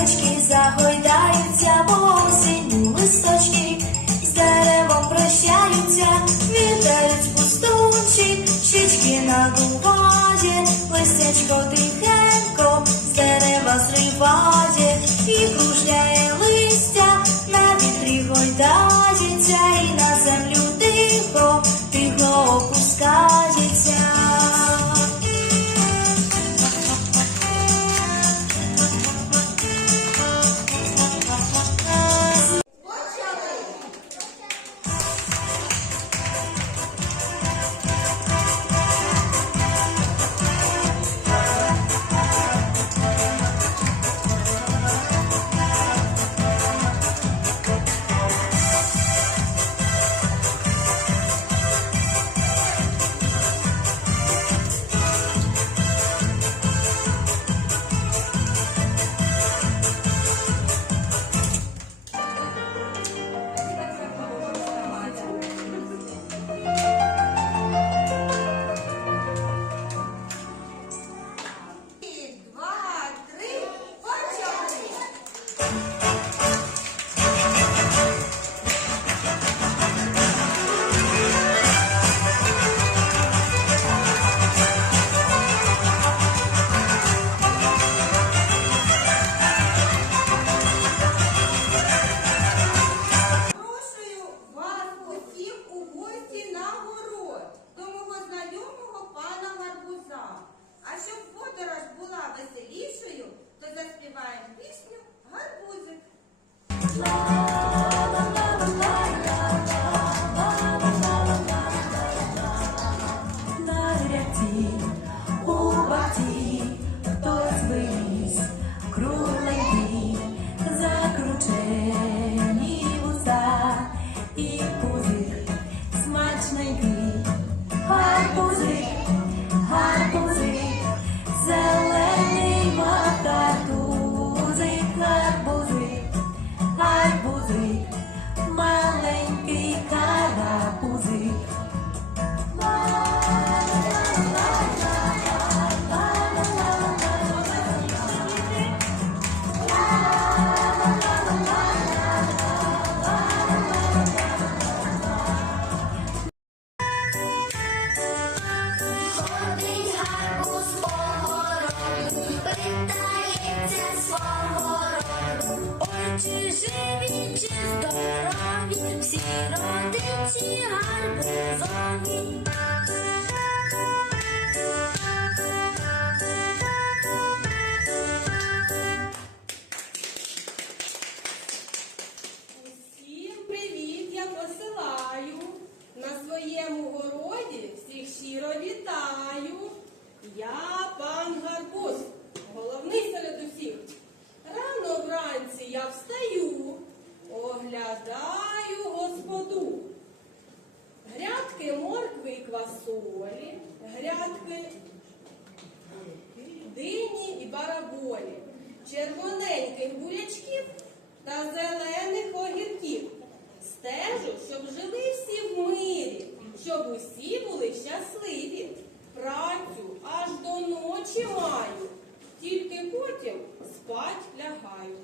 листочки загойдаються, бо осінню листочки. З деревом прощаються, вітають пустучі, щічки на надуває, листячко тихенько з дерева зриває і кружляє листя, на вітрі гойдається, всі родичі гарбузові. Квасолі, грядки дині і бараболі, червоненьких бурячків та зелених огірків. Стежу, щоб жили всі в мирі, щоб усі були щасливі. Працю аж до ночі маю, тільки потім спать лягаю.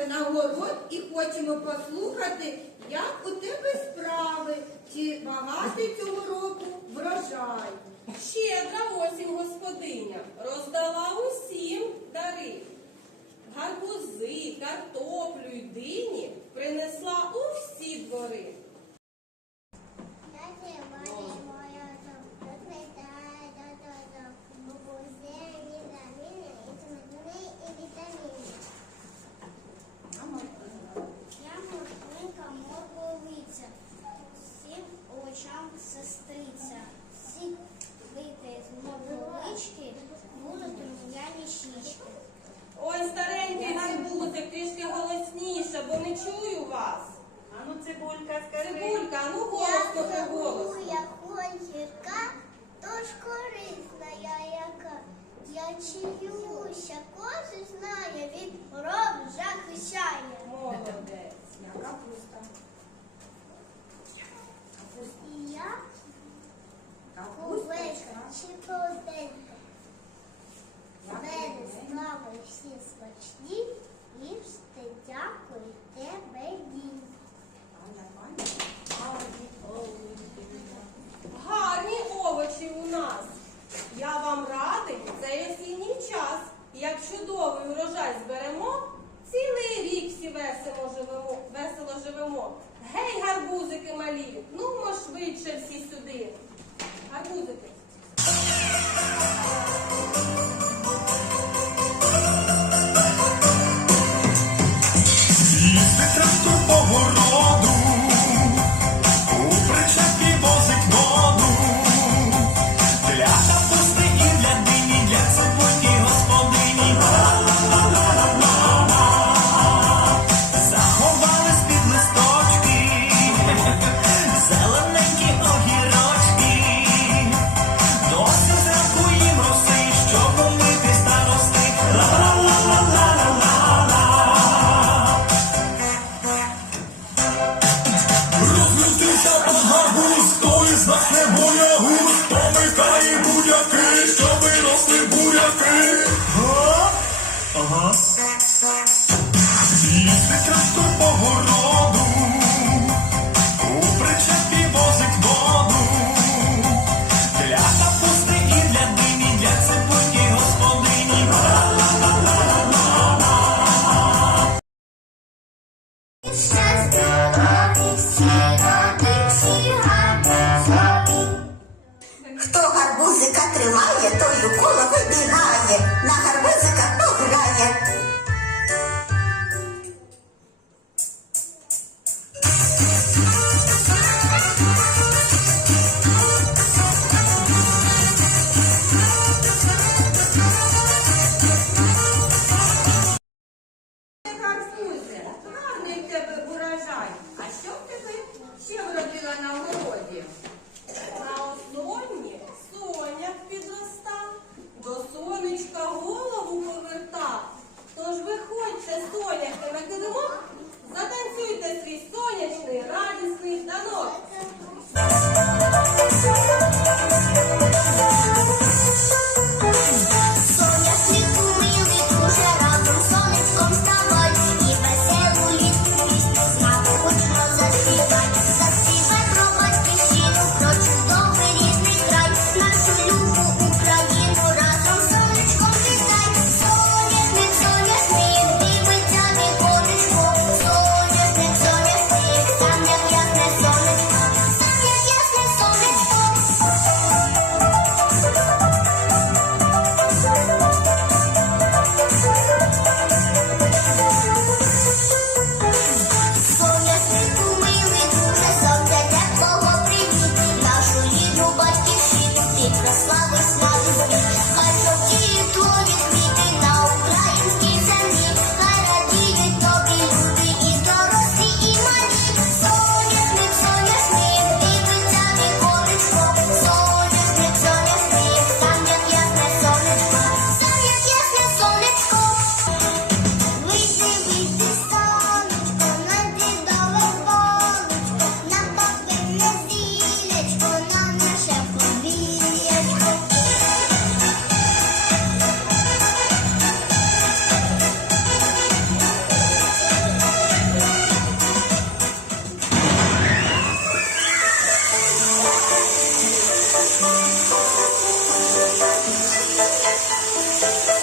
Тебе на город і хочемо послухати, як у тебе справи, чи багатий цього року врожай. Щедра осінь господиня роздала усім дари. Гарбузи, картоплю й дині принесла у всі двори. Ага. Їсти трактор у причепі возик воду, для капусти і для дині, для цибульки господині. Хто гарбузика тримає, той у коло вибігає.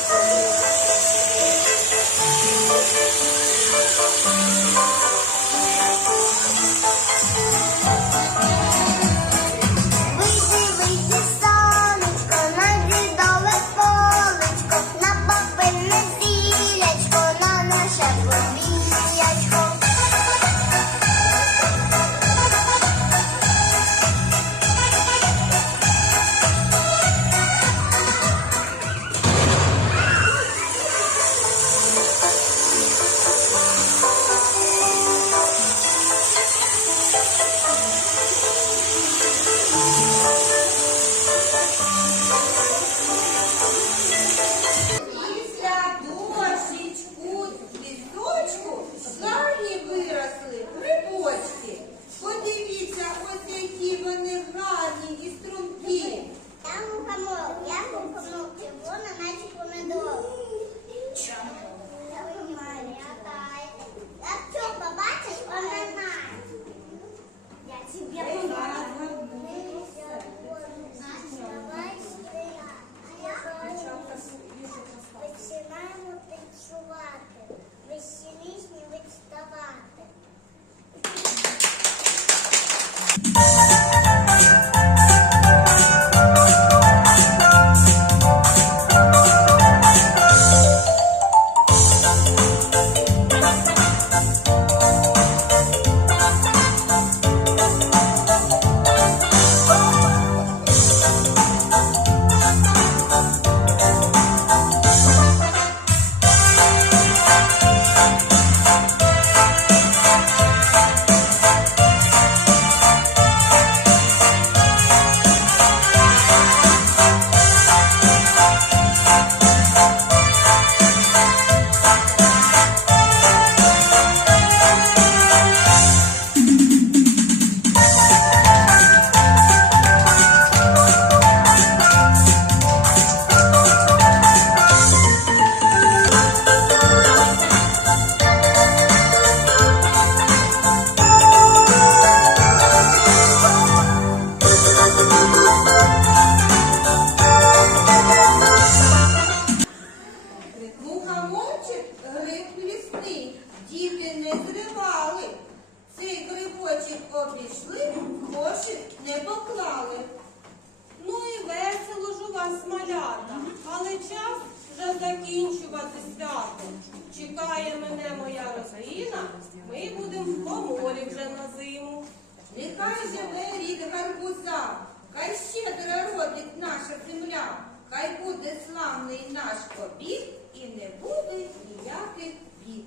Música час вже закінчувати свято. Чекає мене моя родина, ми будемо в помолі вже на зиму. Нехай живе рід гарбуза, хай щедро родить наша земля, хай буде славний наш обід і не буде ніяких бід.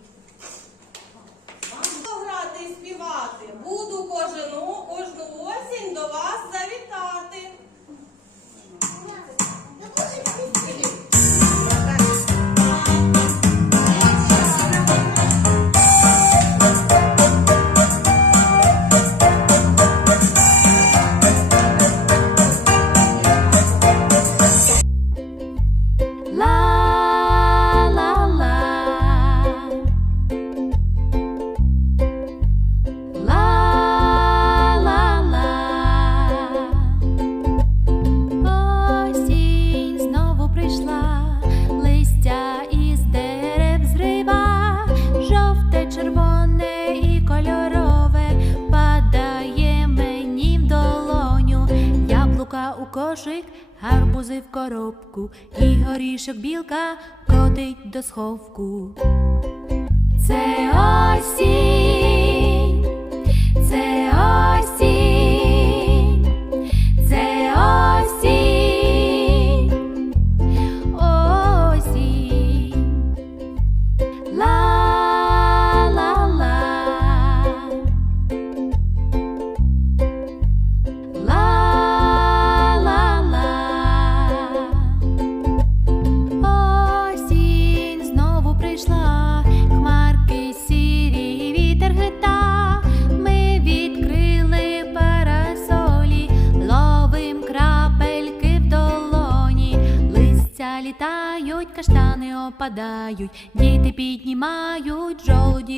Буду грати і співати, буду кожну, кожну осінь до вас завітати. Гарбузи в коробку, і горішок білка котить до сховку. Це осінь, це осінь,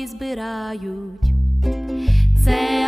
збирають. Це